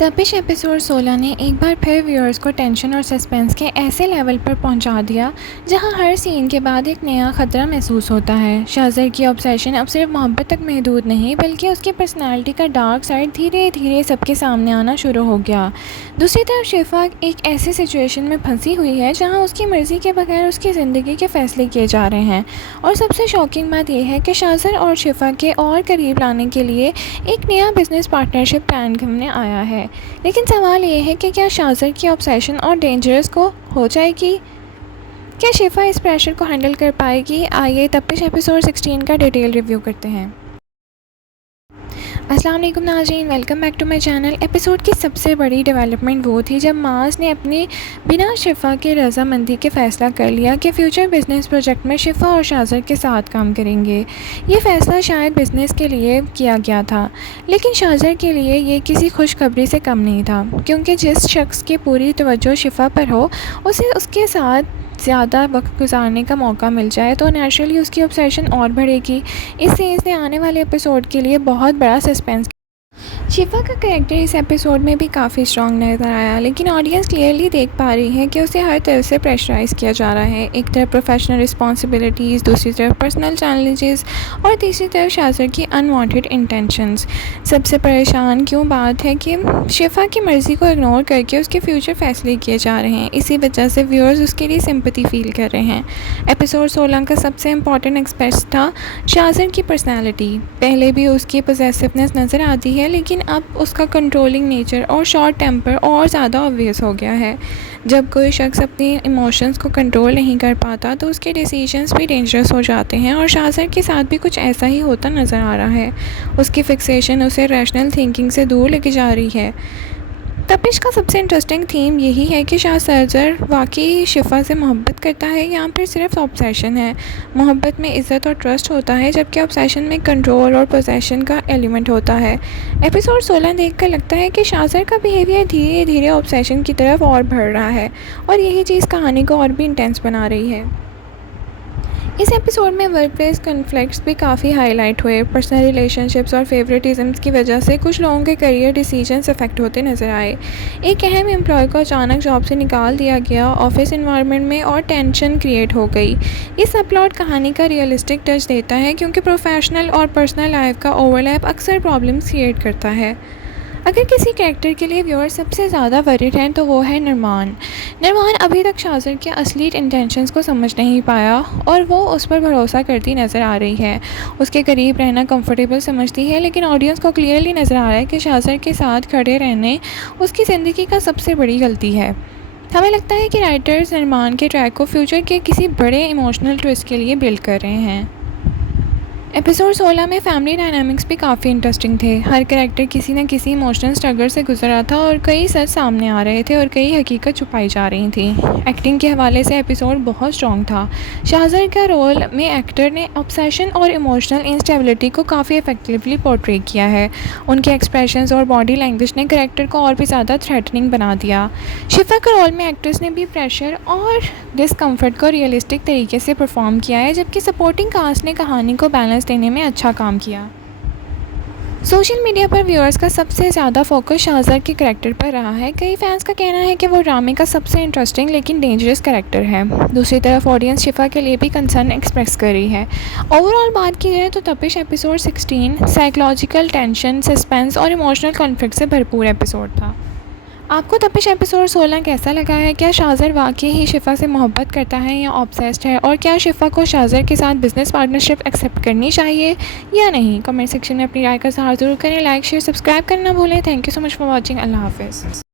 तपिश एपिसोड 16 ने एक बार फिर व्यूअर्स को टेंशन और सस्पेंस के ऐसे लेवल पर पहुंचा दिया जहां हर सीन के बाद एक नया ख़तरा महसूस होता है। शाज़र की ऑब्सेशन अब सिर्फ मोहब्बत तक महदूद नहीं बल्कि उसकी पर्सनालिटी का डार्क साइड धीरे धीरे सबके सामने आना शुरू हो गया। दूसरी तरफ शिफा एक ऐसी सिचुएशन में फंसी हुई है जहाँ उसकी मर्ज़ी के बगैर उसकी ज़िंदगी के फ़ैसले किए जा रहे हैं। और सबसे शॉकिंग बात यह है कि शाज़र और शिफा के और करीब लाने के लिए एक नया बिजनेस पार्टनरशिप प्लान सामने आया है। लेकिन सवाल ये है कि क्या शाज़र की ऑब्सेशन और डेंजरस को हो जाएगी? क्या शिफा इस प्रेशर को हैंडल कर पाएगी? आइए तपिश एपिसोड 16 का डिटेल रिव्यू करते हैं। अस्सलाम वालेकुम नाज़रीन, welcome back to my channel. Episode की सबसे बड़ी डेवलपमेंट वो थी जब माज ने अपनी बिना शिफा की रजामंदी के फ़ैसला कर लिया कि फ्यूचर बिज़नेस प्रोजेक्ट में शिफा और शाज़र के साथ काम करेंगे। ये फ़ैसला शायद बिज़नेस के लिए किया गया था, लेकिन शाज़र के लिए ये किसी खुशखबरी से कम नहीं था, क्योंकि जिस शख्स की पूरी तवज्जो शिफा पर हो उसे उसके साथ ज़्यादा वक्त गुजारने का मौका मिल जाए तो नेचुरली उसकी ऑब्सेशन और बढ़ेगी। इस सीरीज़ ने आने वाले एपिसोड के लिए बहुत बड़ा सस्पेंस। शिफा का कैरेक्टर इस एपिसोड में भी काफ़ी स्ट्रॉन्ग नज़र आया, लेकिन ऑडियंस क्लियरली देख पा रही है कि उसे हर तरफ से प्रेशराइज़ किया जा रहा है। एक तरफ प्रोफेशनल रिस्पॉन्सिबिलिटीज़, दूसरी तरफ पर्सनल चैलेंजेस और तीसरी तरफ शाज़र की अनवांटेड इंटेंशंस। सबसे परेशान क्यों बात है कि शिफा की मर्ज़ी को इग्नोर करके उसके फ्यूचर फैसले किए जा रहे हैं। इसी वजह से व्यूअर्स उसके लिए सिंपैथी फील कर रहे हैं। एपिसोड 16 का सबसे इम्पॉर्टेंट एस्पेक्ट था शाज़र की पर्सनैलिटी। पहले भी उसकी पोजेसिवनेस नज़र आती है, लेकिन अब उसका कंट्रोलिंग नेचर और शॉर्ट टेम्पर और ज़्यादा ऑब्वियस हो गया है। जब कोई शख्स अपनी इमोशंस को कंट्रोल नहीं कर पाता तो उसके डिसीजंस भी डेंजरस हो जाते हैं, और शाज़र के साथ भी कुछ ऐसा ही होता नज़र आ रहा है। उसकी फिक्सेशन उसे रैशनल थिंकिंग से दूर लेके जा रही है। तपिश का सबसे इंटरेस्टिंग थीम यही है कि शाज़र वाकई शिफा से मोहब्बत करता है या फिर सिर्फ ऑब्सेशन है। मोहब्बत में इज़्ज़त और ट्रस्ट होता है, जबकि ऑब्सेशन में कंट्रोल और पोजेशन का एलिमेंट होता है। एपिसोड 16 देखकर लगता है कि शाज़र का बिहेवियर धीरे धीरे ऑब्सेशन की तरफ और बढ़ रहा है, और यही चीज़ कहानी को और भी इंटेंस बना रही है। इस एपिसोड में वर्क प्लेस कन्फ्लिक्ट्स भी काफ़ी हाईलाइट हुए। पर्सनल रिलेशनशिप्स और फेवरेटिज़म्स की वजह से कुछ लोगों के करियर डिसीजंस अफेक्ट होते नज़र आए। एक अहम एम्प्लॉय को अचानक जॉब से निकाल दिया गया, ऑफिस इन्वायरमेंट में और टेंशन क्रिएट हो गई। इस सबप्लॉट कहानी का रियलिस्टिक टच देता है, क्योंकि प्रोफेशनल और पर्सनल लाइफ का ओवरलैप अक्सर प्रॉब्लम्स क्रिएट करता है। अगर किसी कैरेक्टर के लिए व्यूअर सबसे ज़्यादा वरीड हैं तो वो है नरमान। नरमान अभी तक शाज़र के असली इंटेंशंस को समझ नहीं पाया और वो उस पर भरोसा करती नज़र आ रही है। उसके करीब रहना कंफर्टेबल समझती है, लेकिन ऑडियंस को क्लियरली नज़र आ रहा है कि शाज़र के साथ खड़े रहने उसकी ज़िंदगी का सबसे बड़ी गलती है। हमें लगता है कि राइटर्स नरमान के ट्रैक को फ्यूचर के किसी बड़े इमोशनल ट्विस्ट के लिए बिल्ड कर रहे हैं। एपिसोड 16 में फैमिली डायनामिक्स भी काफ़ी इंटरेस्टिंग थे। हर कैरेक्टर किसी न किसी इमोशनल स्ट्रगल से गुजरा था, और कई सच सामने आ रहे थे और कई हकीकत छुपाई जा रही थी। एक्टिंग के हवाले से एपिसोड बहुत स्ट्रॉन्ग था। शाज़र का रोल में एक्टर ने ऑब्सेशन और इमोशनल इंस्टेबिलिटी को काफ़ी इफेक्टिवली पोर्ट्रे किया है। उनके एक्सप्रेशंस और बॉडी लैंग्वेज ने कैरेक्टर को और भी ज़्यादा थ्रेटनिंग बना दिया। शिफा के रोल में एक्ट्रेस ने भी प्रेशर और डिस्कम्फर्ट को रियलिस्टिक तरीके से परफॉर्म किया है, जबकि सपोर्टिंग कास्ट ने कहानी को बैलेंस देने में अच्छा काम किया। सोशल मीडिया पर व्यूअर्स का सबसे ज़्यादा फोकस शाज़र के कैरेक्टर पर रहा है। कई फैंस का कहना है कि वो ड्रामे का सबसे इंटरेस्टिंग लेकिन डेंजरस कैरेक्टर है। दूसरी तरफ ऑडियंस शिफा के लिए भी कंसर्न एक्सप्रेस कर रही है। ओवरऑल बात की जाए तो तपिश एपिसोड 16 साइकोलॉजिकल टेंशन, सस्पेंस और इमोशनल कॉन्फ्लिक्ट से भरपूर एपिसोड था। आपको तपिश एपिसोड 16 कैसा लगा है? क्या शाज़र वाकई ही शिफा से मोहब्बत करता है या ऑब्सेस्ड है? और क्या शिफा को शाज़र के साथ बिजनेस पार्टनरशिप एक्सेप्ट करनी चाहिए या नहीं? कमेंट सेक्शन में अपनी राय का इज़हार ज़रूर करें। लाइक, शेयर, सब्सक्राइब करना भूलें। Thank you so much for watching. अल्लाह हाफ़िज़।